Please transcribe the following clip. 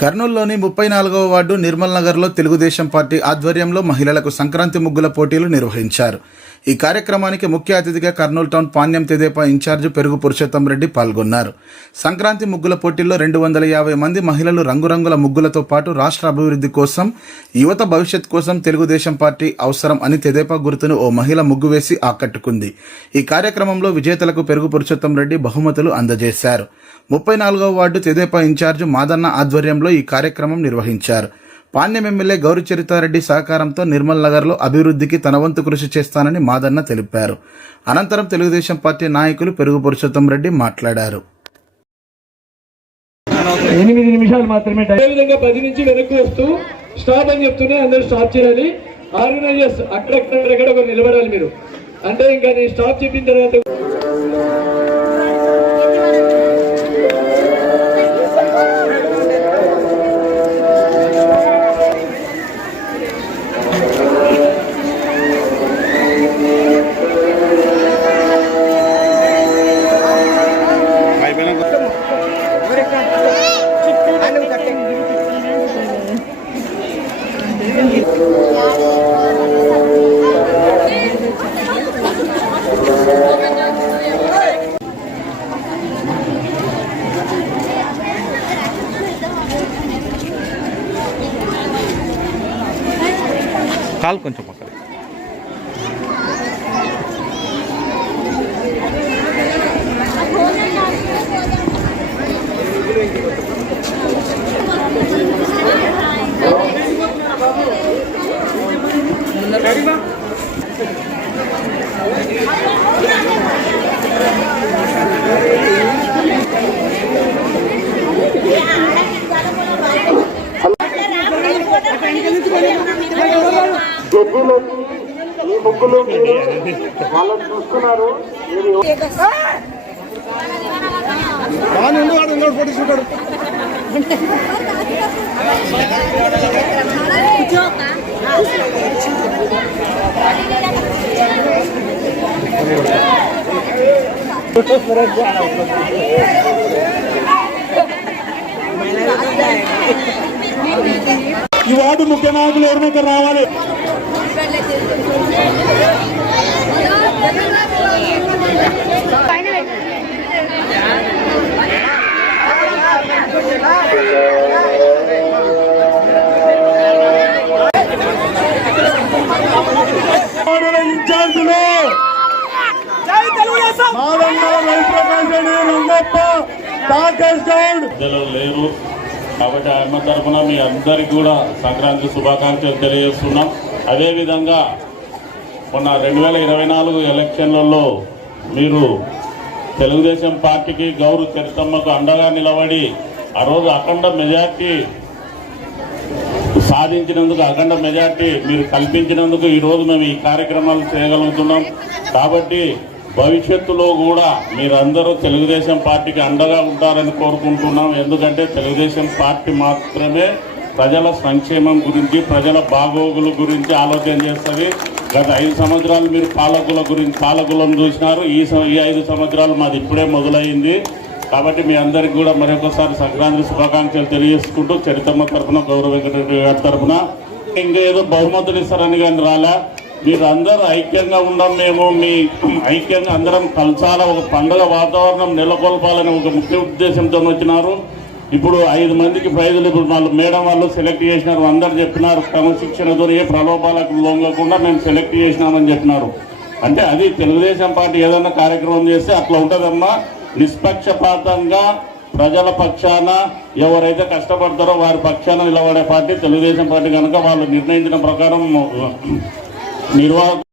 కర్నూలులోని 34వ ward Nirmal నగర్లో Telugu Desam party ఆధ్వర్యంలో మహిళలకు సంక్రాంతి ముగ్గుల పోటీలు నిర్వహించారు. ఈ కార్యక్రమానికి ముఖ్య అతిథిగా కర్నూలు టౌన్ పాణ్యం తెదేపా ఇన్ఛార్జ్ పెరుగు పురుషోత్తం రెడ్డి పాల్గొన్నారు. సంక్రాంతి ముగ్గుల పోటీల్లో 250 మంది మహిళలు రంగురంగుల ముగ్గులతో పాటు రాష్ట్ర అభివృద్ధి కోసం, యువత భవిష్యత్ కోసం తెలుగుదేశం పార్టీ అవసరం అని తెదేపా గుర్తును ఓ మహిళ ముగ్గు వేసి ఆకట్టుకుంది. ఈ కార్యక్రమంలో విజేతలకు పెరుగు పురుషోత్తం రెడ్డి బహుమతులు అందజేశారు. 34వ వార్డు తెదేపా ఇన్ఛార్జ్ మాదన్న ఆధ్వర్యంలో ఈ కార్యక్రమం నిర్వహించారు. పాణ్యం ఎమ్మెల్యే గౌరి చరితారెడ్డి సహకారంతో నిర్మల్ నగర్లో అభివృద్ధికి తన వంతు కృషి చేస్తానని మాదన్న తెలిపారు. అనంతరం తెలుగుదేశం పార్టీ నాయకులు పెరుగు పురుషోత్తం రెడ్డి మాట్లాడారు. 8 నిమిషాలు మాత్రమే. అదేవిధంగా 10 నుంచి వెనక్కి వస్తూ స్టాప్ అని చెప్తూనే అందరూ స్టాప్ చేయాలి. ఆర్గనైజర్స్ అక్కడక్కడ ఒకరు నిలబడాలి. మీరు అంటే ఇంకా నేను స్టాప్ చెప్పిన తర్వాత కాలు కొంచెం పక్కన జడ్జీలకి ఈ ముగ్గులు వాళ్ళని చూస్తున్నారు. ఈ వార్డు ముఖ్య నాయకులు ఎవరినైతే రావాలి. ఇన్ఛార్జీలు లేరు కాబట్టి అమ్మ తరఫున మీ అందరికి కూడా సంక్రాంతి శుభాకాంక్షలు తెలియజేస్తున్నాం. అదేవిధంగా మొన్న 2024 ఎలక్షన్లలో మీరు తెలుగుదేశం పార్టీకి గౌరు చరితమ్మకు అండగా నిలబడి ఆ రోజు అఖండ మెజార్టీ సాధించినందుకు, అఖండ మెజార్టీ మీరు కల్పించినందుకు ఈరోజు మేము ఈ కార్యక్రమాలు చేయగలుగుతున్నాం. కాబట్టి భవిష్యత్తులో కూడా మీరందరూ తెలుగుదేశం పార్టీకి అండగా ఉంటారని కోరుకుంటున్నాం. ఎందుకంటే తెలుగుదేశం పార్టీ మాత్రమే ప్రజల సంక్షేమం గురించి, ప్రజల బాగోగుల గురించి ఆలోచన చేస్తుంది. గత 5 సంవత్సరాలు మీరు పాలకులను చూసినారు. ఈ 5 సంవత్సరాలు మాది ఇప్పుడే మొదలైంది. కాబట్టి మీ అందరికి కూడా మరొకసారి సంక్రాంతి శుభాకాంక్షలు తెలియజేసుకుంటూ చరితమ్మ తరఫున, గౌరవ వెంకటరెడ్డి గారి తరఫున ఇంకా ఏదో బహుమతులు ఇస్తారని కానీ రాలే. మీరు అందరూ ఐక్యంగా ఉన్నాం. మేము మీ ఐక్యంగా అందరం కలసాల ఒక పండుగ వాతావరణం నెలకొల్పాలని ఒక ముఖ్య ఉద్దేశంతో వచ్చినారు. ఇప్పుడు 5 మందికి ప్రైజులు ఇప్పుడు వాళ్ళు మేడం వాళ్ళు సెలెక్ట్ చేసినారు. అందరు చెప్పినారు క్రమశిక్షణతో ఏ ప్రలోభాలకు లొంగకుండా మేము సెలెక్ట్ చేసినామని చెప్పినారు. అంటే అది తెలుగుదేశం పార్టీ ఏదైనా కార్యక్రమం చేస్తే అట్లా ఉంటుందమ్మా. నిష్పక్షపాతంగా ప్రజల పక్షాన ఎవరైతే కష్టపడతారో వారి పక్షాన నిలబడే పార్టీ తెలుగుదేశం పార్టీ కనుక వాళ్ళు నిర్ణయించిన ప్రకారం నిర్వాహకులు